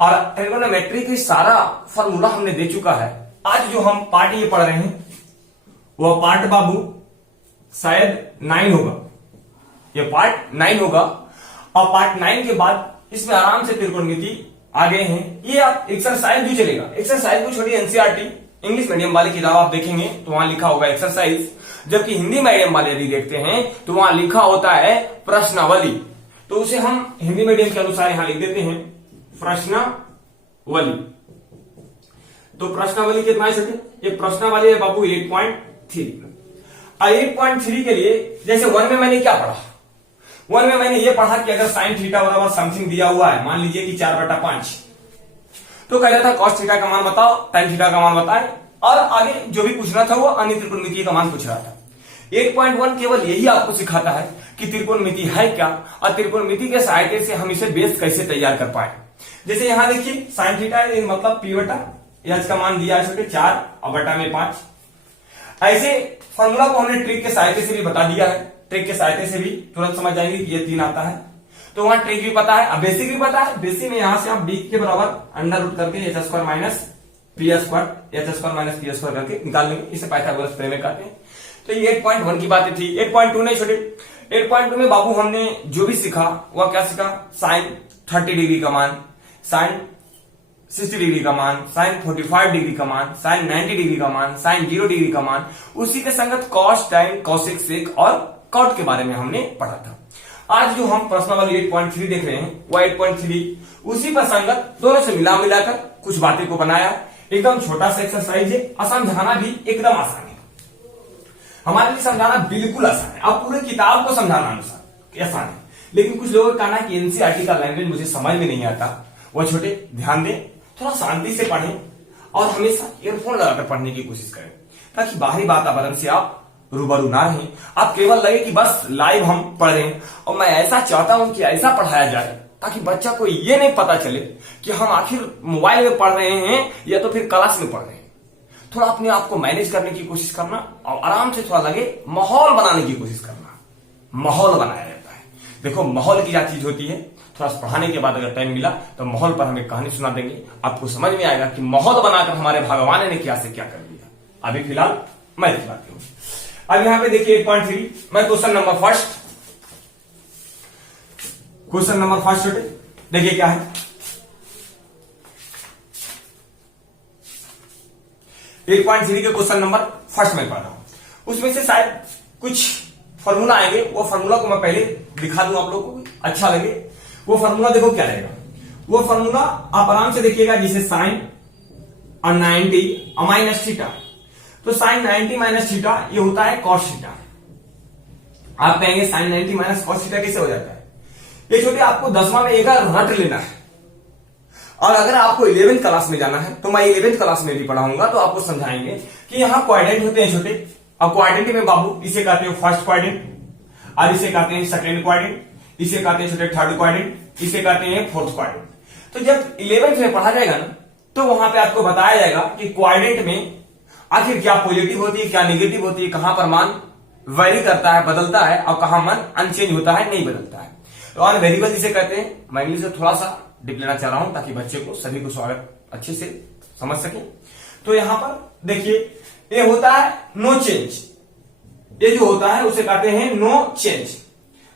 और ट्रिगोनोमेट्री की सारा फॉर्मूला हमने दे चुका है। आज जो हम पार्ट ये पढ़ रहे हैं वह पार्ट बाबू शायद 9 होगा, ये पार्ट 9 होगा। और पार्ट 9 के बाद इसमें आराम से त्रिकोणमिति आ गए हैं। ये आप एक्सरसाइज भी चलेगा, एक्सरसाइज को छोड़िए, एनसीईआरटी इंग्लिश मीडियम वाले किताब आप देखेंगे तो वहां लिखा होगा एक्सरसाइज, जबकि हिंदी मीडियम वाले यदि देखते हैं तो वहां लिखा होता है प्रश्नावली। तो उसे हम हिंदी मीडियम के अनुसार यहां लिख देते हैं प्रश्नावली। तो प्रश्नावली कितना है छोटे? ये प्रश्नावली है बाबू 8.3। 8.3 के लिए जैसे 1 में मैंने क्या पढ़ा, 1 में मैंने ये पढ़ा कि अगर साइन थीटा बराबर समथिंग दिया हुआ है, मान लीजिए कि 4/5, तो कह रहा था कॉस थीटा का मान बताओ, tan थीटा का मान बताए, और आगे जो भी पूछना था वो अन्य त्रिकोणमिति का मान पूछ रहा था। 8.1 केवल यही आपको सिखाता है कि त्रिकोणमिति है क्या और त्रिकोणमिति के सहायता से हम इसे बेस कैसे तैयार कर पाए। जैसे यहां देखिए साइन थीटा है, मतलब p/h का मान दिया है छोटे 4/5। ऐसे फॉर्मूला को हमने ट्रिक के सहायता से भी बता दिया है, ट्रिक के सहायता से भी तुरंत समझ जाएंगे कि ये 3 आता है। तो वहां ट्रिक भी पता है, अब बेसिक भी पता है। बेसिक में यहां से आप b के बराबर अंडर रूट करके h² माइनस p² करके निकाल लेंगे, इसे पाइथागोरस प्रमेय कहते हैं। तो ये 8.1 की बातें थी। 8.2 नहीं छोटे, 8.2 में बाबू हमने जो भी सीखा वह क्या सीखा, साइन 30 डिग्री का मान, साइन 60 डिग्री का मान, साइन 45 डिग्री का मान, साइन 90 डिग्री का मान, साइन 0 डिग्री का मान, उसी के संगत कॉस, टाइन, कॉसेक, सेक और कॉट के बारे में हमने पढ़ा था। आज जो हम प्रश्नावली 8.3 देख रहे हैं वो 8.3 उसी पर संगत दोनों से मिलाकर कुछ बातें को बनाया। एकदम छोटा सा एक्सरसाइज है और समझाना भी एकदम आसान है, हमारे लिए समझाना बिल्कुल आसान है। आप पूरे किताब को समझाना आसान है, लेकिन कुछ लोगों का कहना है कि एनसीईआरटी का लैंग्वेज मुझे समझ में नहीं आता। वो छोटे ध्यान दें, थोड़ा शांति से पढ़ें और हमेशा ईयरफोन लगाकर पढ़ने की कोशिश करें, ताकि बाहरी वातावरण से आप रूबरू ना रहें। आप केवल लगे कि बस लाइव हम पढ़ रहे हैं, और मैं ऐसा चाहता हूं कि ऐसा पढ़ाया जाए ताकि बच्चा को ये नहीं पता चले कि हम आखिर मोबाइल में पढ़ रहे हैं या तो फिर क्लास में पढ़ रहे हैं। थोड़ा अपने आप को मैनेज करने की कोशिश करना और आराम से थोड़ा लगे माहौल बनाने की कोशिश करना। माहौल बनाया जाता है, देखो माहौल की क्या चीज होती है। थोड़ा पढ़ाने के बाद अगर टाइम मिला तो माहौल पर हमें कहानी सुना देंगे, आपको समझ में आएगा कि माहौल बनाकर हमारे भगवान ने क्या से क्या कर दिया। अभी फिलहाल मैं दिखाती हूँ। अब यहां पे देखिए 8.3 मैं क्वेश्चन नंबर फर्स्ट छोटे देखिए क्या है। 8.3 के क्वेश्चन नंबर फर्स्ट में पढ़ रहा हूं। उसमें से शायद कुछ फॉर्मूला आएंगे, वो फॉर्मूला को मैं पहले दिखा दूं आप लोगों को, अच्छा लगे। वो फॉर्मूला देखो क्या रहेगा। वो फॉर्मूला आप आराम से देखिएगा, जिसे साइन और 90 और माइनस थीटा, तो साइन 90 माइनस थीटा ये होता है कॉस थीटा। आप कहेंगे साइन 90 माइनस कॉस थीटा कैसे हो जाता है? ये छोटे आपको 10वां में एक रट लेना है, और अगर आपको 11th क्लास में जाना है तो मैं 11th क्लास में भी पढ़ाऊंगा, तो आपको समझाएंगे कि यहां क्वाड्रेंट होते हैं छोटे। अब क्वाड्रेंट में बाबू इसे कहते हैं फर्स्ट क्वाड्रेंट, और इसे कहते हैं सेकेंड क्वाड्रेंट, इसे कहते हैं छोटे थर्ड क्वाड्रेंट, इसे कहते हैं फोर्थ क्वाड्रेंट। तो जब 11th में पढ़ा जाएगा ना, तो वहां पे आपको बताया जाएगा कि क्वाड्रेंट में आखिर क्या पॉजिटिव होती है, क्या नेगेटिव होती है, कहां पर मान वेरी करता है, बदलता है, और कहां मान अनचेंज होता है, नहीं बदलता है। तो ऑन वेरिएबल जिसे कहते हैं। मैं इंग्लिश से थोड़ा सा डिप लेना चाह रहा हूं ताकि बच्चे को सभी को स्वागत अच्छे से समझ सके। तो यहां पर देखिए ये होता है नो चेंज, ये जो होता है उसे कहते हैं no change.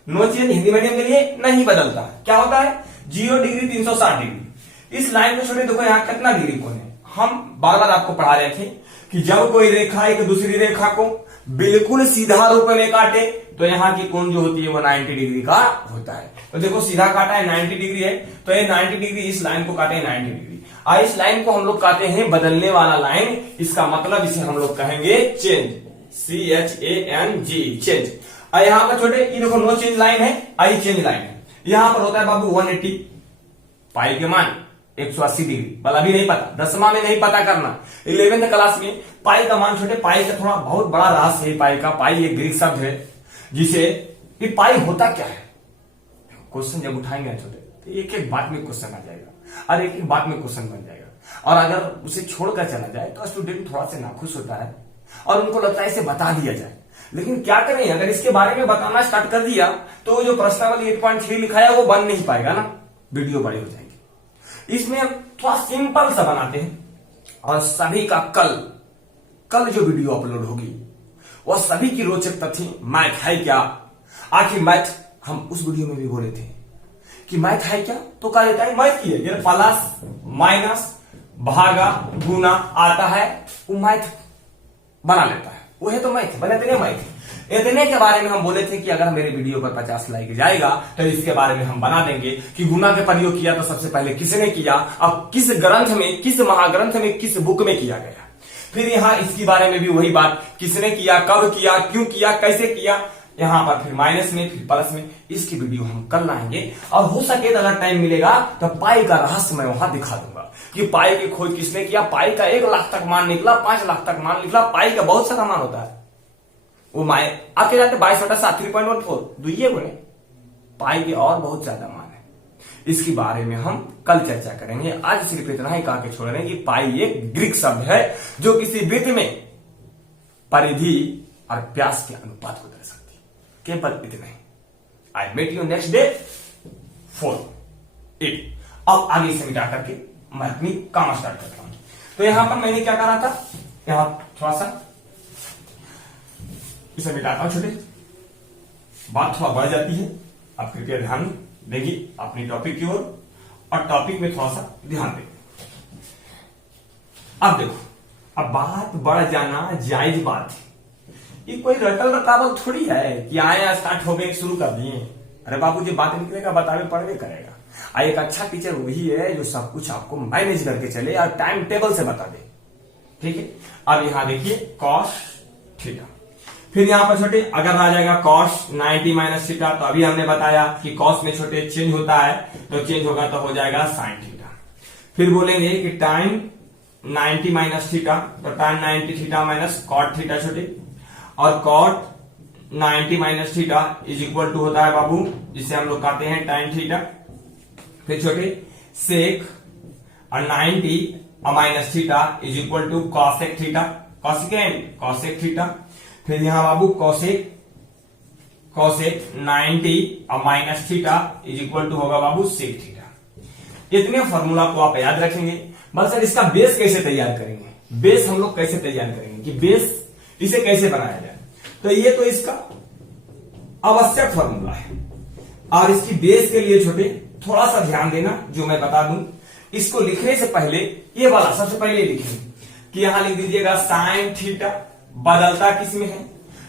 No change Hindi medium के लिए नहीं बदलता है। क्या होता है? 0 डिग्री 360 डिग्री। इस लाइन को छोटे देखो यहाँ कितना डिग्री कोण है। हम बार बार आपको पढ़ा रहे थे कि जब कोई रेखा एक दूसरी रेखा को बिल्कुल सीधा रूप में काटे तो यहाँ की कोण जो होती है वो 90 डिग्री का होता है। तो देखो सीधा काटा है 90 डिग्री है, तो ये 90 डिग्री इस लाइन को काटे 90 डिग्री, और इस लाइन को हम लोग कहते हैं बदलने वाला लाइन। इसका मतलब इसे हम लोग कहेंगे चेंज, CHANG, चेंज। और यहाँ पर छोटे ये देखो नो चेंज लाइन है, आई चेंज लाइन है। यहाँ पर होता है बाबू 180 पाई के मान 180 डिग्री, वाला भी नहीं पता, 10वां में नहीं पता करना। 11th क्लास में पाई का मान छोटे, पाई का थोड़ा बहुत बड़ा रहस्य है पाई का। पाई एक ग्रीक शब्द है जिसे, ये पाई होता क्या है, क्वेश्चन जब उठाएंगे छोटे तो एक एक बात में क्वेश्चन आ जाएगा और एक एक बात में क्वेश्चन बन जाएगा। और अगर उसे छोड़कर चला जाए तो स्टूडेंट थोड़ा सा नाखुश होता है और उनको लगता है इसे बता दिया जाए, लेकिन क्या करें, अगर इसके बारे में बताना स्टार्ट कर दिया तो जो प्रश्नावली 8.3 लिखा है वो बन नहीं पाएगा ना, वीडियो बड़े हो जाएंगे। इसमें हम थोड़ा सिंपल सा बनाते हैं और सभी का कल जो वीडियो अपलोड होगी वह सभी की रोचक तथ्य मैथ है क्या। आखिर मैथ हम उस वीडियो में भी बोले थे कि मैथ है क्या, तो कहा जाता है मैथ ही है, प्लस माइनस भागा गुना आता है वो मैथ बना लेता है, वो है तो मैथ बने इतने मैथ। इतने के बारे में हम बोले थे कि अगर मेरे वीडियो पर 50 लाइक जाएगा तो इसके बारे में हम बना देंगे कि गुना के प्रयोग किया तो सबसे पहले किसने किया, अब किस ग्रंथ में, किस महाग्रंथ में, किस बुक में किया गया। फिर यहाँ इसके बारे में भी वही बात, किसने किया, कब किया, क्यों किया, कैसे किया, यहां पर फिर माइनस में, फिर प्लस में। इसकी वीडियो हम कल लाएंगे और हो सके तो अगर टाइम मिलेगा तो पाई का रहस्य मैं वहां दिखा दूंगा कि पाई की खोज किसने किया। पाई का 1 लाख तक मान निकला, 5 लाख तक मान निकला, पाई का बहुत सारा मान होता है। वो माए आपके जाते 22/7 3.14 दुइये गुणे पाई के और बहुत ज्यादा मान है। इसके बारे में हम कल चर्चा करेंगे। आज सिर्फ इतना ही कहा के छोड़ रहे हैं कि पाई एक ग्रीक शब्द है जो किसी वृत्त में परिधि और व्यास के अनुपात को दर्शाती है। केवल इतना ही। I met you next day 4:8। अब आगे से मिटा करके मैं अपनी काम स्टार्ट करता हूं। तो यहां पर मैंने क्या करा था, यहां थोड़ा सा इसे मिटाता हूं, छोटे बात थोड़ा बढ़ जाती है। आप कृपया ध्यान देगी अपनी टॉपिक की ओर और टॉपिक में थोड़ा सा ध्यान दें। अब देखो, अब बात बढ़ जाना जायज बात है, ये कोई रटल रटावल थोड़ी है कि आया स्टार्ट हो गए शुरू कर दिए। अरे बाबू जी बात निकलेगा बतावे पढ़वे करेगा। एक अच्छा टीचर वही है जो सब कुछ आपको मैनेज करके चले और टाइम टेबल से बता दे। ठीक है, अब यहां देखिए कॉस थीटा, फिर यहां पर छोटे अगर आ जाएगा कॉस 90 माइनस थीटा, तो अभी हमने बताया कि कॉस में छोटे चेंज होता है तो चेंज होगा तो हो जाएगा साइन थीटा। फिर बोलेंगे कि टाइम 90 माइनस थीटा, तो time 90 theta minus cot theta छोटे, और cot 90 minus theta is equal to होता है बाबू जिसे हम लोग कहते हैं टाइम थीटा। फिर छोटे सेक और 90 minus theta is equal to cosec theta, cosec theta. फिर यहां बाबू cosec 90 minus theta is equal to होगा बाबू सेक थीटा। इतने फॉर्मूला को आप याद रखेंगे। बस सर इसका बेस कैसे तैयार करेंगे, बेस हम लोग कैसे तैयार करेंगे कि बेस इसे कैसे बनाया जाए, तो ये तो इसका आवश्यक फॉर्मूला है। और इसकी बेस के लिए छोटे थोड़ा सा ध्यान देना जो मैं बता दूं। इसको लिखने से पहले ये वाला सबसे पहले लिखेंगे कि यहां लिख दीजिएगा साइन थीटा बदलता किसमें है,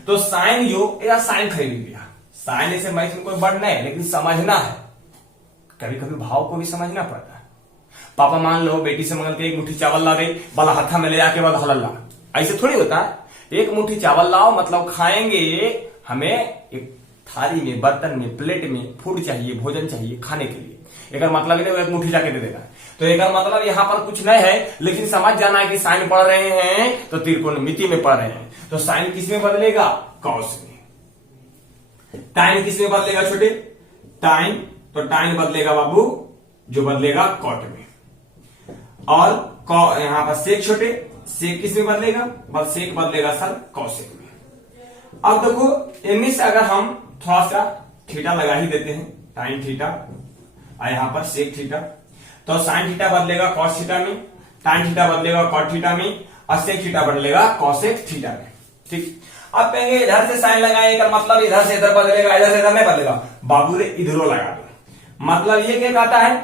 तो साइन यो या साइन खरीद लिया। साइन ऐसे मैथ में कोई बढ़ना है लेकिन समझना है, कभी कभी भाव को भी समझना पड़ता है। पापा मान लो बेटी से मंगल के एक मुट्ठी चावल ला गई, वाला हाथा में ले आके बाद हलल ला, ऐसे थोड़ी होता है। एक मुट्ठी चावल लाओ मतलब खाएंगे, हमें एक थाली में, बर्तन में, प्लेट में फूड चाहिए, भोजन चाहिए खाने के लिए। एक मतलब नहीं एक मुट्ठी जाके दे देगा, तो एक मतलब यहाँ पर कुछ नहीं है, लेकिन समझ जाना है कि साइन पढ़ रहे हैं तो त्रिकोणमिति में पढ़ रहे हैं, तो साइन किस में बदलेगा, कॉस में। टाइम किस में बदलेगा छोटे, टाइम, तो टाइम बदलेगा बाबू जो बदलेगा कॉट में। और यहां पर सेक छोटे, सेक किस में बदलेगा, बस सेक बदलेगा सर कॉसेक में। अब देखो इनमें से अगर हम थोड़ा सा थीटा लगा ही देते हैं, टाइम थीटा और यहां पर सेक थीटा, तो साइन थीटा बदलेगा कॉस थीटा में, टाइम थीटा बदलेगा कॉट थीटा में और सेक थीटा बदलेगा कॉसेक थीटा में। ठीक, अब कहेंगे इधर से साइन लगाए का मतलब इधर से इधर बदलेगा, इधर से इधर नहीं बदलेगा। बाबू रे इधरों लगा दो, मतलब ये क्या कहता है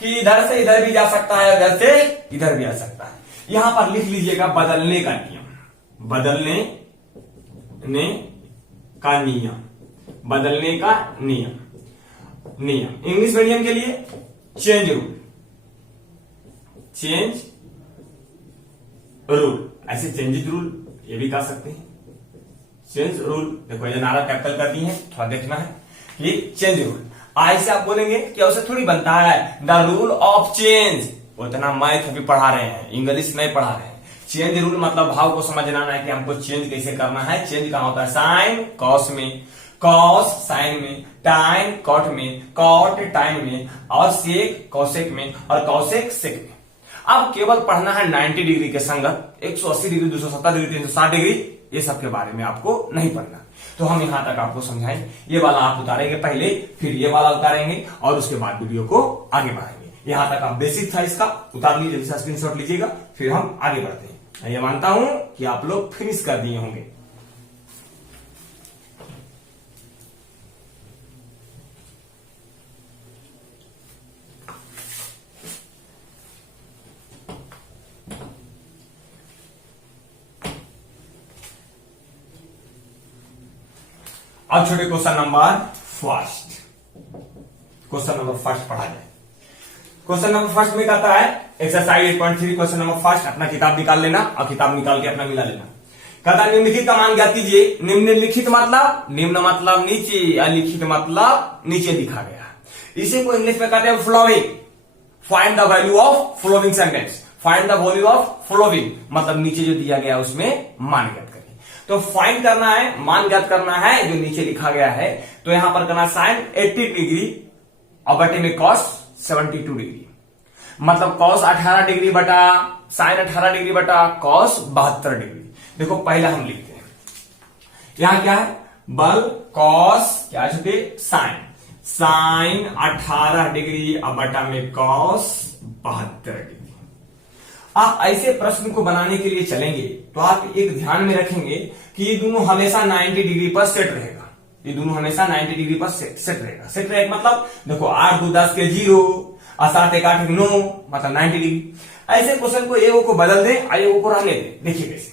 कि इधर से इधर भी जा सकता है, इधर से इधर भी आ सकता है। यहां पर लिख लीजिएगा बदलने का नियम, बदलने का नियम, बदलने का नियम। इंग्लिश मीडियम के लिए चेंज रूल, चेंज रूल, ऐसे चेंजेज रूल ये भी कह सकते हैं। चेंज रूल देखो ये नारा कैपिटल कर दी है, थोड़ा देखना है कि चेंज रूल ऐसे आप बोलेंगे कि उसे थोड़ी बनता है द रूल ऑफ चेंज। उतना मैथ भी पढ़ा रहे हैं, इंग्लिश नहीं पढ़ा रहे हैं। चेंज रूल मतलब भाव को समझना है कि हमको चेंज कैसे करना है। चेंज कहां होता है, साइन कॉस में, कॉस साइन में, टाइम कॉट में, कॉट टाइम में, और सेक कॉसेक में, और कॉसेक सेक में। अब केवल पढ़ना है 90 डिग्री के संगत, 180 डिग्री, 270 डिग्री, 360 डिग्री, ये सब के बारे में आपको नहीं पढ़ना। तो हम यहां तक आपको समझाएं, ये वाला आप उतारेंगे पहले, फिर ये वाला उतारेंगे और उसके बाद वीडियो को आगे बढ़ाएंगे। यहां तक आप बेसिक था इसका उतार लीजिए, इसका स्क्रीनशॉट लीजिएगा, फिर हम आगे बढ़ते हैं। मैं ये मानता हूं कि आप लोग फिनिश कर दिए होंगे। अब छोटे question number first, question number first पढ़ा जाए। क्वेश्चन नंबर फर्स्ट में कहता है एक्सरसाइज 8.3 क्वेश्चन नंबर फर्स्ट। अपना किताब निकाल लेना और किताब निकाल के अपना मिला लेना। कहता है निम्नलिखित का मान ज्ञात कीजिए। निम्नलिखित मतलब, निम्न मतलब नीचे, अलिखित मतलब नीचे लिखा गया। इसी को इंग्लिश में कहते हैं following. Find the value of following sentence. Find the value of following मतलब नीचे जो दिया गया उसमें मान ज्ञात करिए। तो फाइंड करना है, मान ज्ञात करना है जो नीचे लिखा गया है। तो यहां पर करना साइन 80 डिग्री और बटे में कॉस 72 डिग्री, मतलब कॉस 18 डिग्री बटा साइन 18 डिग्री बटा कॉस 72 डिग्री। देखो पहला हम लिखते हैं, यहां क्या है, बल कॉस क्या छुटे साइन 18 डिग्री और बटा में कॉस 72 डिग्री। आप ऐसे प्रश्न को बनाने के लिए चलेंगे तो आप एक ध्यान में रखेंगे कि ये दोनों हमेशा 90 डिग्री पर सेट रहेगा। ये दोनों हमेशा 90 डिग्री पर सेट रहेगा। सेट रहेगा मतलब देखो 8 2 10 के 0 और 7 1 8 9 मतलब 90 डिग्री। ऐसे क्वेश्चन को एगो को बदल दें और एगो को रहने दें। देखिए कैसे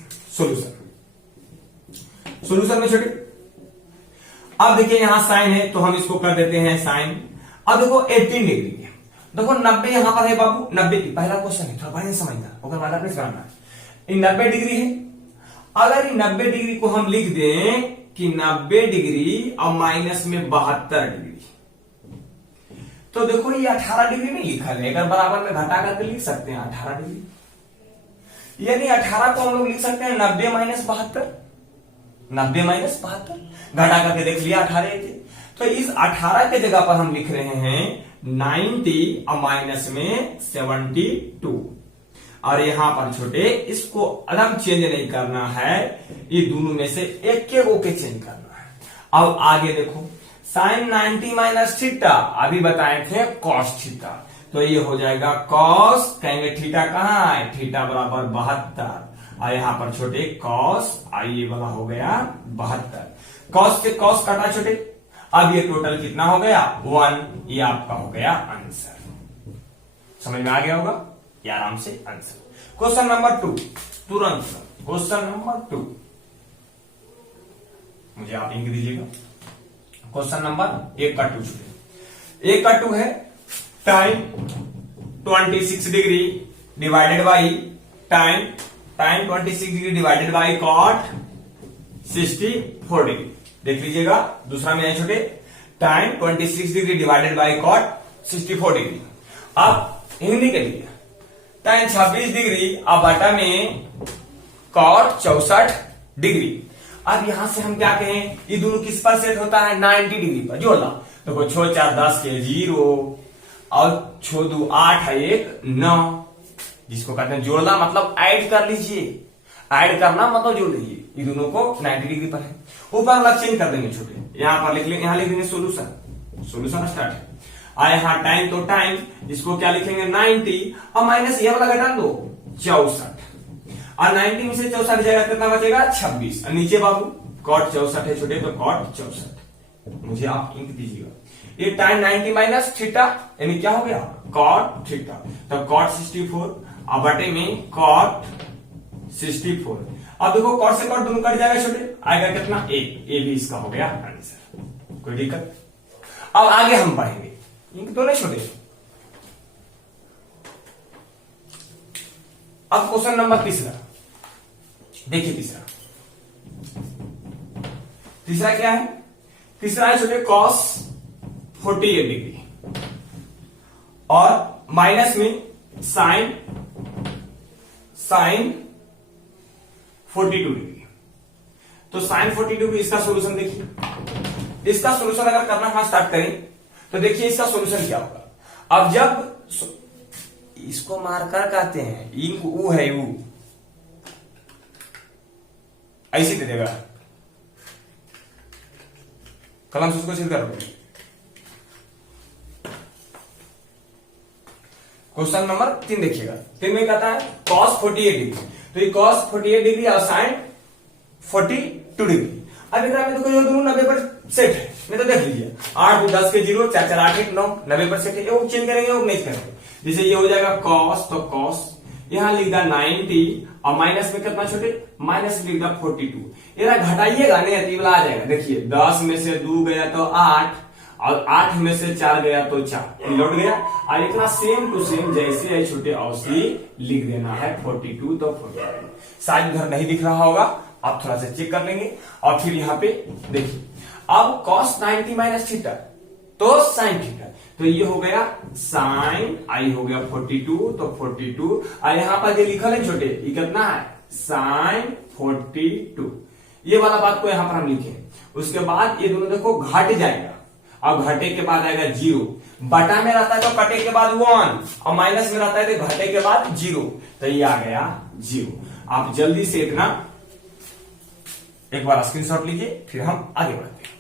सोल्यूशन में छोटे। अब देखिए यहां साइन है तो हम इसको कर देते हैं साइन। अब देखो 18 डिग्री है, देखो 90 यहां पर है बाबू, 90 पहला क्वेश्चन है, थोड़ा बढ़िया समझना ओकर बाद आपने करना। ये 90 डिग्री है। अगर 90 डिग्री को हम लिख दें कि 90 डिग्री और माइनस में 72 डिग्री, तो देखो ये 18 डिग्री नहीं लिखा है। अगर बराबर में घटा करके लिख सकते हैं 18 डिग्री, यानी 18 को हम लोग लिख सकते हैं 90 माइनस 72, 90 माइनस 72 घटा करके देख लिया 18 थे। तो इस 18 के जगह पर हम लिख रहे हैं 90 और माइनस में 72, और यहां पर छोटे इसको एकदम चेंज नहीं करना है, ये दोनों में से एक के वो के चेंज करना है। अब आगे देखो साइन 90 माइनस थीटा, अभी बताए थे कॉस थीटा, तो ये हो जाएगा कॉस, कहेंगे थीटा कहां है, थीटा बराबर 72, और यहां पर छोटे कॉस आई वाला हो गया 72। कॉस से कॉस काटा छोटे, अब ये टोटल कितना हो गया 1, ये आपका हो गया आंसर। समझ में आ गया होगा, ये आराम से आंसर। क्वेश्चन नंबर 2 तुरंत, क्वेश्चन नंबर 2 मुझे आप इंक दीजिएगा। क्वेश्चन नंबर 1 का 2 छूटे, 1 का 2 है time 26 degree divided by time 26 degree divided by cot 64 degree. देख लीजिएगा दूसरा में है छोटे time 26 degree divided by cot 64 degree. अब हिंदी के लिए टाइम 26 डिग्री और बटा में कॉट 64 डिग्री। अब यहां से हम क्या कहें, ये दोनों किस पर सेट होता है 90 डिग्री पर जोड़ना। तो 6 4 10 के 0 और 6 2 8 1 9, जिसको कहते हैं जोड़ना मतलब ऐड कर लीजिए, ऐड करना मतलब जोड़ लीजिए। ये दोनों को 90 डिग्री पर है। ऊपर वाला चेंज कर देंगे छोटे, यहां पर लिख लेंगे, यहां लिख देंगे सोल्यूशन स्टार्ट है। और यहां टाइम तो टाइम, इसको क्या लिखेंगे 90 और माइनस ये वाला घटा दो 64, और 90 में से 64 जाएगा कितना बचेगा 26, और नीचे बाबू कॉट 64 है छोटे, तो कॉट 64 मुझे आप इंक दीजिएगा। ये टाइम 90 माइनस थीटा यानी क्या हो गया कॉट थीटा, तो कॉट 64 और बटे में कॉट 64। अब देखो कॉट से कॉट दोनों कट जाएगा छोटे, आएगा कितना 1, ये भी इसका हो गया आंसर। कोई दिक्कत। अब आगे हम पढ़ेंगे, इंक तो नहीं छोटे। अब क्वेश्चन नंबर 3 देखिए, तीसरा क्या है, तीसरा है छोटे कॉस 48 डिग्री और माइनस में साइन 42 डिग्री। तो साइन 42 डिग्री इसका सोल्यूशन देखिए, इसका सोल्यूशन अगर करना हम स्टार्ट करें तो देखिए इसका सोल्यूशन क्या होगा। अब जब इसको मार्कर कहते हैं, इंक ऊ है ऊ, ऐसे दे देगा कलम से उसको सील कर दो। क्वेश्चन नंबर 3 देखिएगा। 3 में कहता है cos 48 डिग्री, तो ये cos 48 डिग्री और sin 42 डिग्री। अब एक में तो कोई दोनों 90 पर सेट है, मैं तो देख लीजिए 8 2 10 के 0 4 4 8 1 9 90 पर सेट है। वो चेंज करेंगे वो नहीं करेंगे। जैसे ये हो जाएगा cos, तो cos यहां लिख दा 90 और माइनस में कितना छोटे, माइनस में लिख दा 42। ये घटाइएगा नहीं तो ये वाला आ जाएगा। देखिए 10 में से 2 गया तो 8 और 8 में से 4 गया तो 4 लौट गया। और इतना सेम टू सेम जैसे है छोटे औसी लिख देना है 42 तो 42। शायद इधर नहीं दिख रहा होगा, आप थोड़ा सा चेक कर लेंगे। और फिर यहाँ पे देखिए अब cos 90 माइनस थीटा तो sin थीटा, तो ये हो गया sin, आई हो गया 42 तो 42। और यहाँ पर जो लिखल है छोटे ये कितना है sin 42, ये वाला बात को यहाँ पर हम लिखे। उसके बाद ये दोनों देखो घट जाएगा और घटे के बाद आएगा 0, बटा में रहता है तो कटे के बाद 1 और माइनस में रहता है तो घटे के बाद 0, तो ये आ गया 0। आप जल्दी से इतना एक बार स्क्रीनशॉट लीजिए फिर हम आगे बढ़ते हैं।